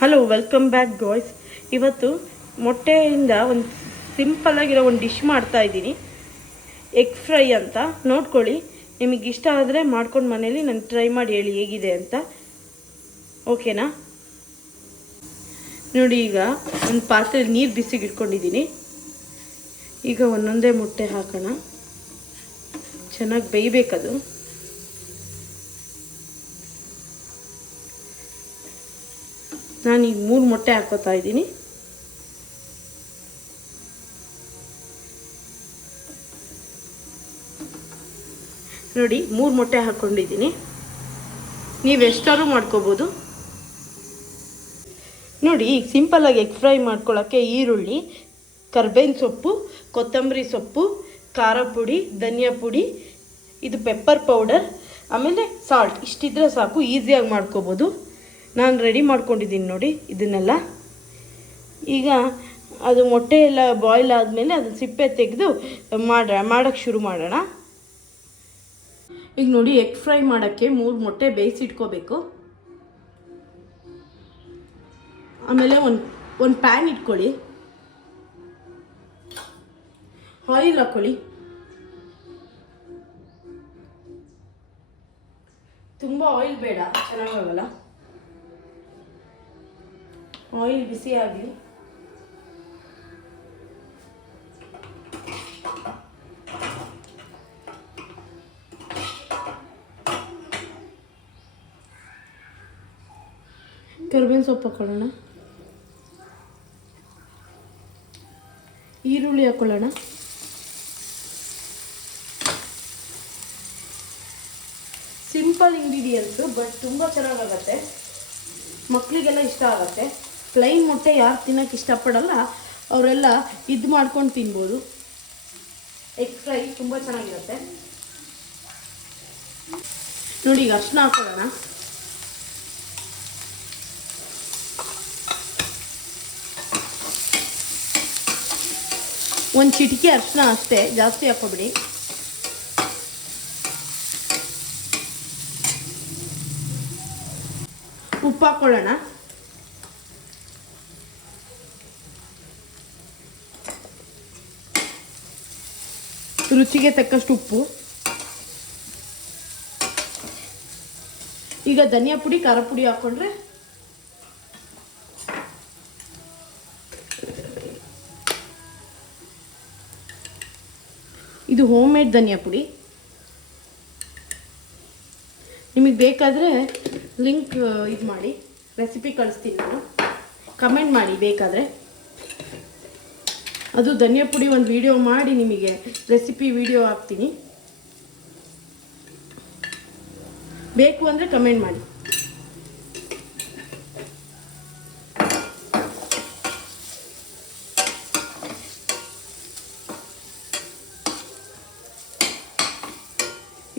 Hello welcome back guys. ಇವತ್ತು ಮೊಟ್ಟೆಯಿಂದ ಒಂದು ಸಿಂಪಲ್ಲಾಗಿರೋ ಒಂದು ಡಿಶ್ ಮಾಡ್ತಾ ಇದ್ದೀನಿ, ಎಗ್ ಫ್ರೈ ಅಂತ. ನೋಡ್ಕೊಳ್ಳಿ, ನಿಮಗೆ ಇಷ್ಟ ಆದರೆ ಮಾಡ್ಕೊಂಡು ಮನೇಲಿ ನಾನು ಟ್ರೈ ಮಾಡಿ ಹೇಳಿ ಹೇಗಿದೆ ಅಂತ. ಓಕೆನಾ? ನೋಡಿ, ಈಗ ಒಂದು ಪಾತ್ರೆಯಲ್ಲಿ ನೀರು ಬಿಸಿಗೆ ಇಟ್ಕೊಂಡಿದ್ದೀನಿ. ಈಗ ಒಂದೊಂದೇ ಮೊಟ್ಟೆ ಹಾಕೋಣ. ಚೆನ್ನಾಗಿ ಬೇಯಬೇಕದು. ನಾನೀಗ 3 ಮೊಟ್ಟೆ ಹಾಕೋತಾ ಇದ್ದೀನಿ. ನೋಡಿ, 3 ಮೊಟ್ಟೆ ಹಾಕ್ಕೊಂಡಿದ್ದೀನಿ. ನೀವು ಎಷ್ಟಾದ್ರೂ ಮಾಡ್ಕೋಬೋದು. ನೋಡಿ, ಈಗ ಸಿಂಪಲ್ಲಾಗಿ ಎಗ್ ಫ್ರೈ ಮಾಡ್ಕೊಳ್ಳೋಕ್ಕೆ ಈರುಳ್ಳಿ, ಕರ್ಬೇವಿನ ಸೊಪ್ಪು, ಕೊತ್ತಂಬರಿ ಸೊಪ್ಪು, ಖಾರ ಪುಡಿ, ಧನಿಯಾ ಪುಡಿ, ಇದು ಪೆಪ್ಪರ್ ಪೌಡರ್, ಆಮೇಲೆ ಸಾಲ್ಟ್ ಇಷ್ಟಿದ್ರೆ ಸಾಕು, ಈಸಿಯಾಗಿ ಮಾಡ್ಕೋಬೋದು. ನಾನು ರೆಡಿ ಮಾಡ್ಕೊಂಡಿದ್ದೀನಿ ನೋಡಿ ಇದನ್ನೆಲ್ಲ. ಈಗ ಅದು ಮೊಟ್ಟೆ ಎಲ್ಲ ಬಾಯ್ಲ್ ಆದಮೇಲೆ ಅದು ಸಿಪ್ಪೆ ತೆಗೆದು ಮಾಡೋಕ್ಕೆ ಶುರು ಮಾಡೋಣ. ಈಗ ನೋಡಿ, ಎಗ್ ಫ್ರೈ ಮಾಡೋಕ್ಕೆ 3 ಮೊಟ್ಟೆ ಬೇಯಿಸಿಟ್ಕೋಬೇಕು. ಆಮೇಲೆ ಒಂದು ಪ್ಯಾನ್ ಇಟ್ಕೊಳ್ಳಿ, ಆಯಿಲ್ ಹಾಕ್ಕೊಳ್ಳಿ. ತುಂಬ ಆಯಿಲ್ ಬೇಡ, ಚೆನ್ನಾಗಾಗಲ್ಲ. ಆಯಿಲ್ ಬಿಸಿ ಆಗಲಿ. ಕರಿಬೇವಿನ ಸೊಪ್ಪು ಹಾಕೊಳ್ಳೋಣ, ಈರುಳ್ಳಿ ಹಾಕೊಳ್ಳೋಣ, ಸಿಂಪಲ್ ಇಂಗ್ರೀಡಿಯೆಂಟ್ಸು ಬಟ್ ತುಂಬ ಚೆನ್ನಾಗಾಗತ್ತೆ, ಮಕ್ಕಳಿಗೆಲ್ಲ ಇಷ್ಟ ಆಗುತ್ತೆ. ಪ್ಲೈನ್ ಮೊಟ್ಟೆ ಯಾರು ತಿನ್ನೋಕ್ಕೆ ಇಷ್ಟಪಡಲ್ಲ ಅವರೆಲ್ಲ ಇದು ಮಾಡ್ಕೊಂಡು ತಿನ್ಬೋದು. ಎಗ್ ಫ್ರೈ ತುಂಬ ಚೆನ್ನಾಗಿರುತ್ತೆ. ನೋಡಿ, ಈಗ ಅರಿಶಿನ ಹಾಕೊಳ್ಳೋಣ, ಒಂದು ಚಿಟಿಕೆ ಅರಿಶಿನ ಅಷ್ಟೇ, ಜಾಸ್ತಿ ಹಾಕೋಬಿಡಿ. ಉಪ್ಪು ಹಾಕೊಳ್ಳೋಣ, ರುಚಿಗೆ ತಕ್ಕಷ್ಟು ಉಪ್ಪು. ಈಗ ಧನಿಯಾ ಪುಡಿ, ಖಾರ ಪುಡಿ ಹಾಕೊಂಡ್ರೆ ಇದು ಹೋಮ್ ಮೇಡ್ ಧನಿಯಾ ಪುಡಿ. ನಿಮಗೆ ಬೇಕಾದರೆ ಲಿಂಕ್ ಇದು ಮಾಡಿ, ರೆಸಿಪಿ ಕಳಿಸ್ತೀನಿ ನಾನು, ಕಮೆಂಟ್ ಮಾಡಿ ಬೇಕಾದರೆ. ಅದು ಧನಿಯಾ ಪುಡಿ ಒಂದು ವಿಡಿಯೋ ಮಾಡಿ ನಿಮಗೆ ರೆಸಿಪಿ ವಿಡಿಯೋ ಹಾಕ್ತೀನಿ, ಬೇಕು ಅಂದರೆ ಕಮೆಂಟ್ ಮಾಡಿ.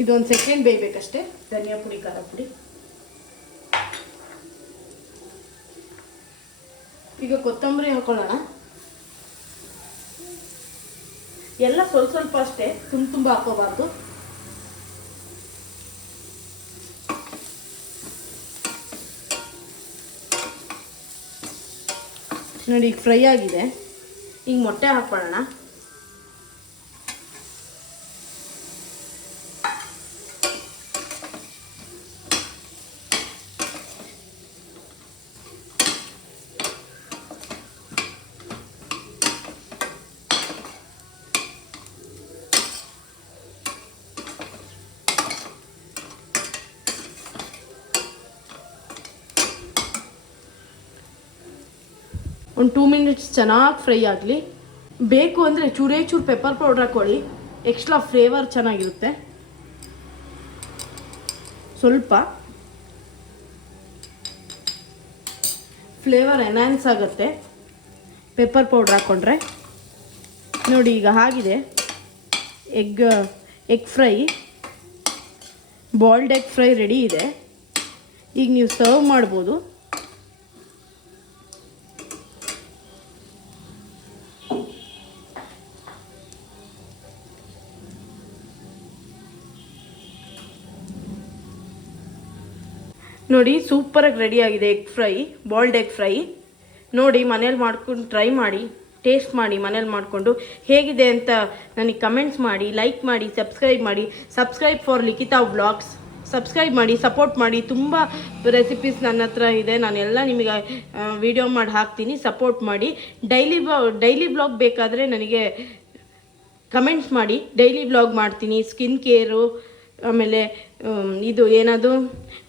ಇದೊಂದು ಸೆಕೆಂಡ್ ಬೇಯಬೇಕಷ್ಟೇ. ಧನಿಯಾ ಪುಡಿ, ಖಾರ ಪುಡಿ. ಈಗ ಕೊತ್ತಂಬರಿ ಹಾಕೊಳ್ಳೋಣ. ಎಲ್ಲ ಸ್ವಲ್ಪ ಸ್ವಲ್ಪ ಅಷ್ಟೇ, ತುಂಬ ಹಾಕೋಬಾರ್ದು. ನೋಡಿ, ಈಗ ಫ್ರೈ ಆಗಿದೆ. ಈಗ ಮೊಟ್ಟೆ ಹಾಕೊಳ್ಳೋಣ. ಒಂದು 2 ಮಿನಿಟ್ಸ್ ಚೆನ್ನಾಗಿ ಫ್ರೈ ಆಗಲಿ. ಬೇಕು ಅಂದರೆ ಚೂರು ಪೆಪ್ಪರ್ ಪೌಡ್ರ್ ಹಾಕ್ಕೊಳ್ಳಿ, ಎಕ್ಸ್ಟ್ರಾ ಫ್ಲೇವರ್ ಚೆನ್ನಾಗಿರುತ್ತೆ. ಸ್ವಲ್ಪ ಫ್ಲೇವರ್ ಎನ್ಹಾನ್ಸ್ ಆಗುತ್ತೆ ಪೆಪ್ಪರ್ ಪೌಡ್ರ್ ಹಾಕ್ಕೊಂಡ್ರೆ. ನೋಡಿ, ಈಗ ಆಗಿದೆ egg fry, boiled egg fry ready ಇದೆ. ಈಗ ನೀವು ಸರ್ವ್ ಮಾಡ್ಬೋದು. ನೋಡಿ ಸೂಪರಾಗಿ ರೆಡಿಯಾಗಿದೆ egg fry, bald egg fry. ನೋಡಿ ಮನೇಲಿ ಮಾಡ್ಕೊಂಡು ಟ್ರೈ ಮಾಡಿ, ಟೇಸ್ಟ್ ಮಾಡಿ ಮನೇಲಿ ಮಾಡಿಕೊಂಡು ಹೇಗಿದೆ ಅಂತ ನನಗೆ ಕಮೆಂಟ್ಸ್ ಮಾಡಿ, ಲೈಕ್ ಮಾಡಿ, subscribe for Likhita vlogs. Subscribe ಮಾಡಿ, ಸಪೋರ್ಟ್ ಮಾಡಿ. ತುಂಬ ರೆಸಿಪೀಸ್ ನನ್ನ ಹತ್ರ ಇದೆ, ನಾನೆಲ್ಲ ನಿಮಗೆ ವಿಡಿಯೋ ಮಾಡಿ ಹಾಕ್ತೀನಿ. ಸಪೋರ್ಟ್ ಮಾಡಿ. ಡೈಲಿ ಬ್ಲಾಗ್ ಬೇಕಾದರೆ ನನಗೆ ಕಮೆಂಟ್ಸ್ ಮಾಡಿ, ಡೈಲಿ ಬ್ಲಾಗ್ ಮಾಡ್ತೀನಿ. ಸ್ಕಿನ್ ಕೇರು, ಆಮೇಲೆ ಇದು ಏನದು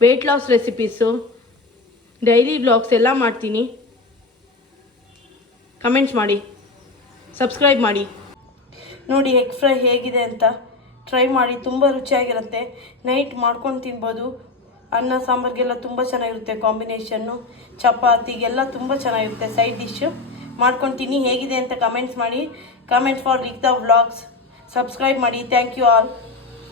weight loss recipes, daily vlogs ಎಲ್ಲ ಮಾಡ್ತೀನಿ. ಕಮೆಂಟ್ಸ್ ಮಾಡಿ, ಸಬ್ಸ್ಕ್ರೈಬ್ ಮಾಡಿ. ನೋಡಿ ಎಗ್ ಫ್ರೈ ಹೇಗಿದೆ ಅಂತ ಟ್ರೈ ಮಾಡಿ, ತುಂಬ ರುಚಿಯಾಗಿರುತ್ತೆ. ನೈಟ್ ಮಾಡ್ಕೊಂಡು ತಿನ್ಬೋದು. ಅನ್ನ ಸಾಂಬಾರಿಗೆಲ್ಲ ತುಂಬ ಚೆನ್ನಾಗಿರುತ್ತೆ ಕಾಂಬಿನೇಷನ್ನು, ಚಪಾತಿಗೆಲ್ಲ ತುಂಬ ಚೆನ್ನಾಗಿರುತ್ತೆ. ಸೈಡ್ ಡಿಶ್ಶು ಮಾಡ್ಕೊಂಡು ತಿನ್ನಿ. ಹೇಗಿದೆ ಅಂತ ಕಮೆಂಟ್ಸ್ ಮಾಡಿ. Comments for Likhita vlogs. Subscribe ಮಾಡಿ. Thank you all.